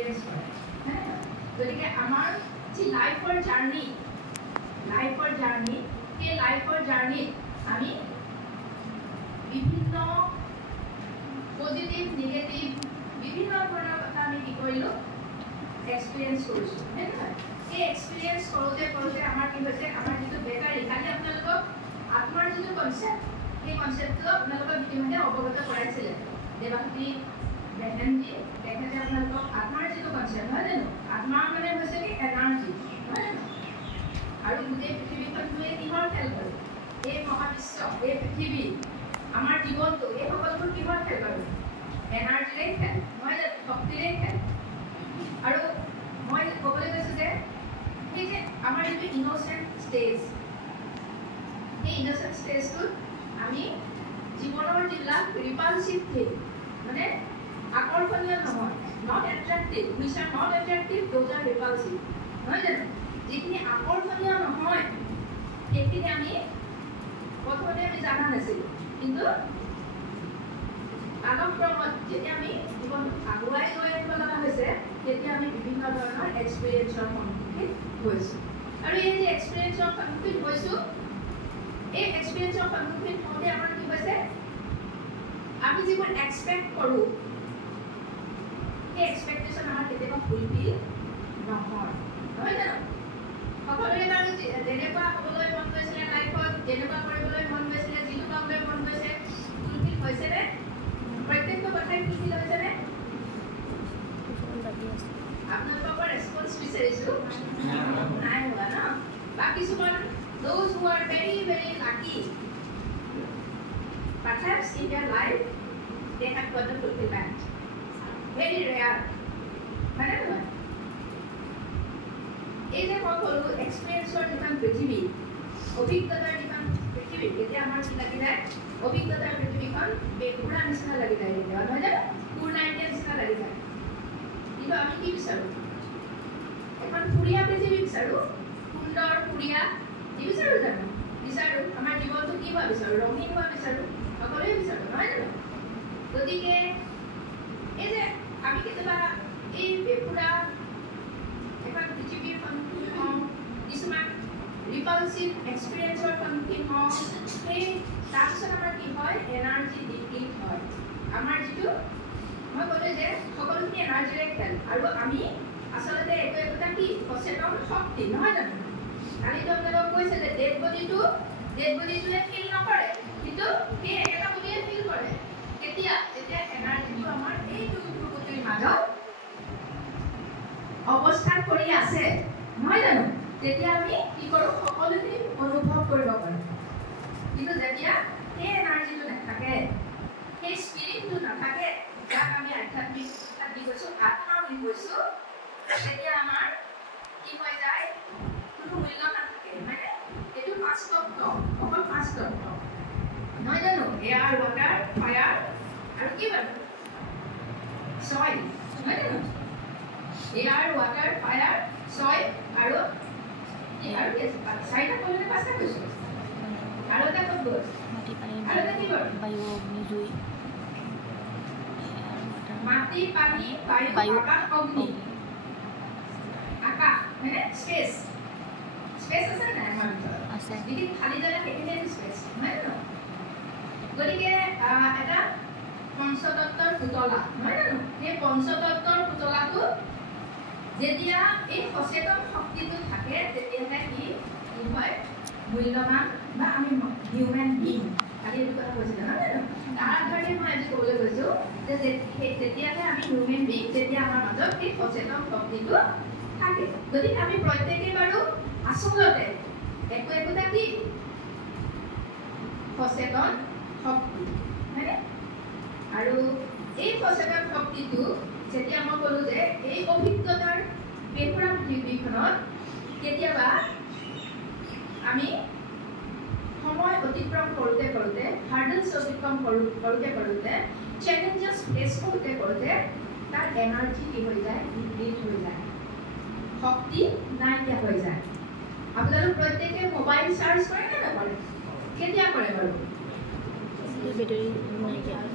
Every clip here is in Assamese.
এক্সপিৰিয়েঞ্চ কৰে গতিকে আমাৰ যি লাইফৰ জাৰ্ণি সেই লাইফৰ জাৰ্ণিত আমি বিভিন্ন পজিটিভ নিগেটিভ বিভিন্ন ধৰণৰ কথা আমি কি কৰিলোঁ এক্সপিৰিয়েঞ্চ কৰিছোঁ হয় নহয় এই এক্সপিৰিয়েঞ্চ কৰোঁতে আমাৰ কি হৈছে আমাৰ যিটো বেটাৰী কালি আপোনালোকক আত্মাৰ যিটো কনচেপ্ট সেই কনচেপ্টটো আপোনালোকক ইতিমধ্যে অৱগত কৰাইছিলে দেৱাহুতি বেহেনজী তেখেতে আপোনালোকক আত্মাৰ যিটো কনচেপ্ট হয় জানো আত্মা মানে হৈছে কি এনাৰ্জি হয় জানো আৰু গোটেই পৃথিৱীখনটোৱে কিহৰ খেল কৰে এই মহাবিশ্ব এই পৃথিৱী আমাৰ জীৱনটো এই সকলোবোৰ কিহৰ খেল কৰে এনাৰ্জিৰে খেল নহয় জানো শক্তিৰে খেল আৰু মই ক'বলৈ গৈছোঁ যে সেই যে আমাৰ যিটো ইন'চেণ্ট ষ্টেজ সেই ইন'চেণ্ট ষ্টেজটোত আমি জীৱনৰ যিবিলাক ৰিপালচিভ থিং মানে আকৰ্ষণীয় নহয় not attractive which are not attractive those are repulsive নহয় জানো যিখিনি আকৰ্ষণীয় নহয় সেইখিনি আমি প্ৰথমতে আমি জানা নাছিলোঁ কিন্তু কালক্ৰমত যেতিয়া আমি জীৱনটো আগুৱাই লৈ আহিব লগা হৈছে তেতিয়া আমি বিভিন্ন ধৰণৰ এক্সপিৰিয়েঞ্চৰ সন্মুখীন হৈছোঁ আৰু এই যে এক্সপিৰিয়েঞ্চৰ সন্মুখীন হৈছোঁ এই এক্সপিৰিয়েঞ্চৰ সন্মুখীন হওঁতে আমাৰ কি হৈছে আমি যিবোৰ এক্সপেক্ট কৰোঁ সেই এক্সপেক্টেশ্যন আমাৰ কেতিয়াবা ফুলফিল নহয় নহয় জানো সকলোৰে বাৰু যেনেকুৱা হ'বলৈ মন গৈছিলে লাইফত যেনেকুৱা কৰিবলৈ মন গৈছিলে যিটো পাবলৈ মন গৈছে ফুলফিল হৈছেনে প্ৰত্যেকটো কথাই ফুলফিল হৈছেনে আপোনালোকৰ পৰা ৰেছপন্স বিচাৰিছোঁ নাই হোৱা ন বা কিছুমান those who are very very lucky perhaps in their life they have got the fulfillment very rare মানে নহয় এই যে মই ক'লোঁ এক্সপিৰিয়েঞ্চৰ যিমান পৃথিৱী অভিজ্ঞতাৰ যিমান পৃথিৱী তেতিয়া আমাৰ কি লাগি যায় অভিজ্ঞতাৰ পৃথিৱীখন বেকুৰা নিচিনা লাগি যায় কেতিয়াবা নহয় জানো পূৰ্ণা ইণ্ডিয়া নিচিনা লাগি যায় কিন্তু আমি কি বিচাৰোঁ এখন ফুৰিয়া পৃথিৱী বিচাৰোঁ সুন্দৰ ফুৰিয়া কি বিচাৰোঁ জানো বিচাৰোঁ আমাৰ জীৱনটো কি হোৱা বিচাৰোঁ ৰঙীন হোৱা বিচাৰোঁ সকলোৱে বিচাৰোঁ নহয় জানো গতিকে এই যে আমি কেতিয়াবা এই বেকুৰা এখন পৃথিৱীৰ সন্মুখীন হওঁ কিছুমান ৰিপালচিভ এক্সপিৰিয়েঞ্চৰ সন্মুখীন হওঁ সেই তাৰপিছত আমাৰ কি হয় এনাৰ্জি ডিপ্লিট হয় আমাৰ যিটো মই ক'লোঁ যে সকলোখিনি এনাৰ্জিৰে খেল আৰু আমি আচলতে এইটো একোটা কি সচেতন শক্তি নহয় জানো কালিতো আপোনালোকক কৈছে যে ডেড বডিটোৱে ফিল নকৰে কিন্তু সেই একেটা বডিয়ে ফিল কৰে কেতিয়া যেতিয়া এনাৰ্জিটো আমাৰ এই দুগুটিৰ মাজত অৱস্থান কৰি আছে নহয় জানো তেতিয়া আমি কি কৰোঁ সকলোখিনি অনুভৱ কৰিব পাৰোঁ কিন্তু যেতিয়া সেই এনাৰ্জিটো নাথাকে সেই স্পিৰিটটো নাথাকে যাক আমি আধ্যাত্মিক বুলি কৈছোঁ আত্মা বুলি কৈছোঁ তেতিয়া আমাৰ কি হৈ যায় কোনো মূল্য নাথাকে মানে এইটো পাঁচতত্ব অকল পাঁচতত্ব নহয় জানো এয়াৰ ৱাটাৰ ফায়াৰ আৰু কি বাৰু ছইল নহয় জানো এয়াৰ ৱাটাৰ ফায়াৰ ছইল আৰু চাৰিটা ক'লে পাঁচটা কৈছোঁ আৰু এটা ক'ত গ'ল আৰু এটা কি গ'ল বায়ু অগ্নি জুই মাটি পানী বায়ু আকাশ অগ্নি আকাশ মানে স্পেচ আছে নাই আমাৰ ভিতৰত আছে যিখিনি খালী জেগা সেইখিনিয়ে স্পেচ নহয় জানো গতিকে এটা পঞ্চতত্বৰ পুতলা নহয় জানো সেই পঞ্চতত্বৰ পুতলাটো যেতিয়া এই সচেতন শক্তিটো থাকে তেতিয়াহে কি হয় মূল্যৱান বা আমি হিউমেন বিং কালি এইটো কথা কৈছিলোঁ নহয় জানো তাৰ আধাৰে মই আজি ক'বলৈ গৈছোঁ যে তেতিয়াহে আমি হিউমেন বিং তেতিয়া আমাৰ মাজত সেই সচেতন শক্তিটো থাকে গতিকে আমি প্ৰত্যেকেই বাৰু আচলতে একোটা কি সচেতন শক্তি হয়নে আৰু এই সচেতন শক্তিটো যেতিয়া মই ক'লোঁ যে এই অভিজ্ঞতাৰ বেকুৰা পৃথিৱীখনত কেতিয়াবা আমি সময় অতিক্ৰম কৰোঁতে হাৰ্ডলছ অতিক্ৰম কৰোঁতে চেলেঞ্জেছ ফেচ কৰোঁতে তাৰ এনাৰ্জি কি হৈ যায় ডিপ্লিট হৈ যায় শক্তি নাইকিয়া হৈ যায় আপোনালোক প্ৰত্যেকে মোবাইল চাৰ্জ কৰে নে নকৰে কেতিয়া কৰে বাৰু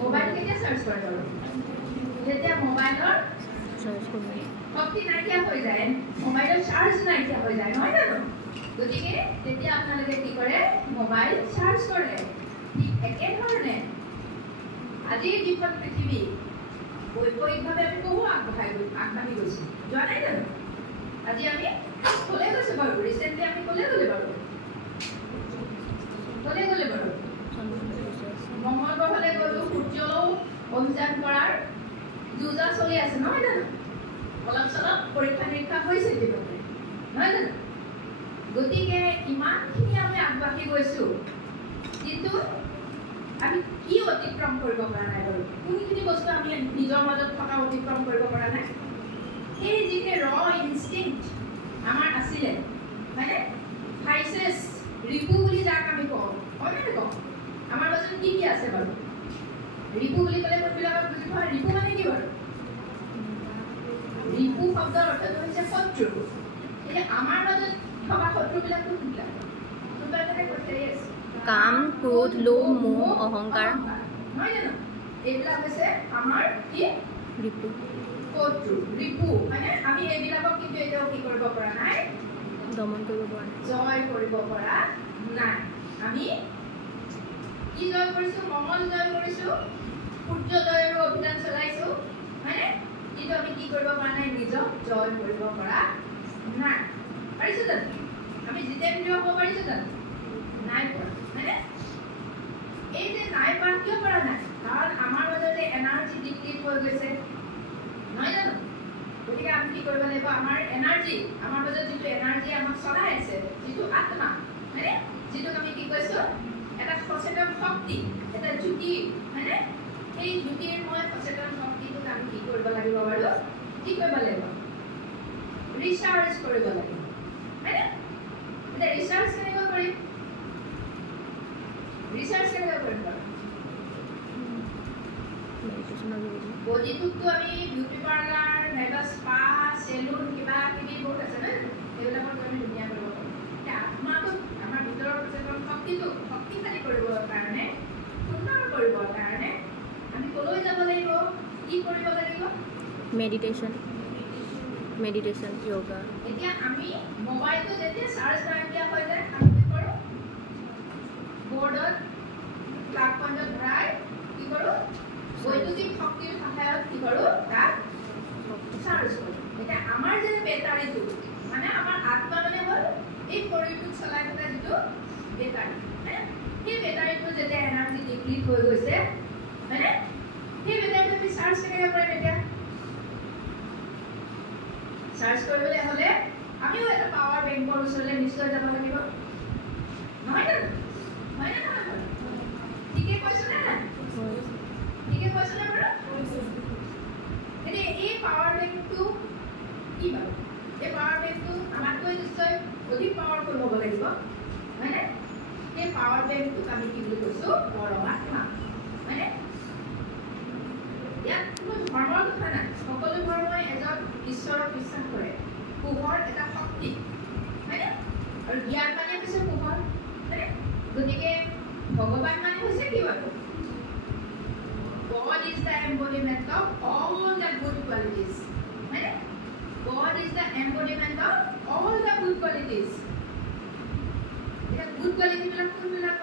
মোবাইল কেতিয়া চাৰ্জ কৰে বাৰু যেতিয়া মোবাইলৰ শক্তি নাইকিয়া হৈ যায়, মোবাইলৰ চাৰ্জ নাইকিয়া হৈ যায়, নহয় জানো? গতিকে তেতিয়া আপোনালোকে কি কৰে, মোবাইল চাৰ্জ কৰে। ঠিক একেধৰণে আজিৰ যিখন পৃথিৱী বৈজ্ঞানিকভাৱে আমি বহু আগবাঢ়ি গৈছোঁ, যোৱা নাই জানো? আজি আমি ক'লে গৈছোঁ বাৰু, ৰিচেণ্টলি আমি ক'লে গ'লে বাৰু মংগল গ্ৰহলৈ গ'লোঁ, সূৰ্যও অভিযান কৰাৰ যোজা চলি আছে, নহয় জানো? অলপ চলপ পৰীক্ষা নিৰীক্ষা হৈছে ইতিমধ্যে, নহয় জানো? গতিকে ইমানখিনি আমি আগবাঢ়ি গৈছোঁ, কিন্তু আমি কি অতিক্ৰম কৰিব পৰা নাই বাৰু? কোনখিনি বস্তু আমি নিজৰ মাজত থকা অতিক্ৰম কৰিব পৰা নাই? সেই যিখিনি ইনষ্টিংক্ট আমাৰ আছিলে, হয়নে? ভাইচেছ ৰিপু বুলি যাক আমি কওঁ, হয় নে কওঁ? আমাৰ মাজত কি কি আছে বাৰু? ৰিপু বুলি ক'লে কোনবিলাকক বুজি পোৱা? ৰিপু মানে কি বাৰু? ৰিপু শব্দৰ অৰ্থটো হৈছে শত্ৰু। এতিয়া আমাৰ মাজত থকা শত্ৰুবিলাক কোনবিলাক? কোনবিলাক কৈছে? কাম, ক্ৰোধ, লোভ, মোহ, অহংকাৰ, নহয় জানো? এইবিলাক হৈছে আমাৰ কি? ৰিপু, শত্ৰু, ৰিপু, হয়নে? আমি এইবিলাকক কিন্তু এতিয়াও কি কৰিব পৰা নাই? দমন কৰিব পৰা নাই, জয় কৰিব পৰা নাই। আমি কি জয় কৰিছোঁ? মংগল জয় কৰিছোঁ, সূৰ্য জয়ৰো অভিযান চলাইছোঁ, হয়নে? কিন্তু আমি কি কৰিব পৰা নাই? নিজক জয় কৰিব পৰা নাই। পাৰিছোঁ জানো? আমি জিতেন্দ্ৰিয় হ'ব পাৰিছোঁ জানো? নাই পৰা, হয়নে? এই যে নাই পৰা কিয় পৰা নাই? কাৰণ আমাৰ মাজতে এনাৰ্জি ডিক্ৰিট হৈ গৈছে, নহয় জানো? গতিকে আমি কি কৰিব লাগিব? আমাৰ এনাৰ্জি, আমাৰ মাজত যিটো এনাৰ্জি আমাক চলাই আছে, যিটো আত্মা, হয়নে? যিটোক আমি কি কৈছোঁ? এটা সচেতন শক্তি, এটা জ্যোতি, হয়নে? সেই জ্যোতিৰ মই সচেতন শক্তিটোক আমি কি কৰিব লাগিব বাৰু? কি কৰিব লাগিব? ৰিচাৰ্জ কৰিব লাগিব, হয়নে? এতিয়া ৰিচাৰ্জ কেনেকৈ কৰিম? ৰিচাৰ্জ কেনেকৈ কৰিম বাৰু? বডিটোকতো আমি বিউটি পাৰ্লাৰ, নাইবা স্পা, চেলুন, কিবা কিবি বহুত আছে, নহয় জানো? সেইবিলাকত আমি ধুনীয়া কৰিব পাৰোঁ। এতিয়া আত্মাটোক, আমাৰ ভিতৰৰ সচেতন শক্তিটোক শক্তিশালী কৰিবৰ কাৰণে, সুন্দৰ কৰিবৰ কাৰণে আমি ক'লৈ যাব লাগিব? কি কৰিব লাগিব? মেডিটেশ্যন, য়োগা। এতিয়া আমি মোবাইলটো যেতিয়া চাৰ্জ নাইকিয়া হৈ যায়, আমি কি কৰোঁ? বৰ্ডত প্লাগ পইণ্টত ভৰাই কি কৰোঁ? বৈদ্যুতিক শক্তিৰ সহায়ত কি কৰোঁ? তাক চাৰ্জ কৰোঁ। এতিয়া আমাৰ যে বেটাৰীটো, মানে আমাৰ আত্মা মানে হ'ল এই শৰীৰটোক চলাই থকা যিটো বেটাৰী, সেই বেটাৰীটো যেতিয়া এনাৰ্জি ডিক্ৰিট হৈ গৈছে, হয়নে? সেই বেটাৰীটো আমি চাৰ্জ কেনেকৈ কৰিম এতিয়া? চাৰ্জ কৰিবলৈ হ'লে আমিও এটা পাৱাৰ বেংকৰ ওচৰলৈ নিশ্চয় যাব লাগিব, নহয় জানো? হয় নে নহয়? ঠিকে কৈছোঁ নে নাই? ঠিকে কৈছোঁ নে বাৰু? এতিয়া এই পাৱাৰ বেংকটো কি বাৰু? এই পাৱাৰ বেংকটো আমাতকৈ নিশ্চয় অধিক পাৱাৰফুল হ'ব লাগিব, হয়নে? সেই পাৱাৰ বেংকটোক আমি কি বুলি কৈছোঁ? পৰমাত্মা, হয়নে? ইয়াত কোনো ধৰ্মৰ কথা নাই, সকলো ধৰ্মই এজন ঈশ্বৰক বিশ্বাস কৰে। পোহৰ এটা শক্তি, হয়নে? আৰু জ্ঞান মানে হৈছে পোহৰ, হয়নে? গতিকে ভগৱান মানে হৈছে কি বাৰু? God is the embodiment of all the good qualities, হয়নে? God is the embodiment of all the good qualities. এতিয়া good quality বিলাক কোনবিলাক?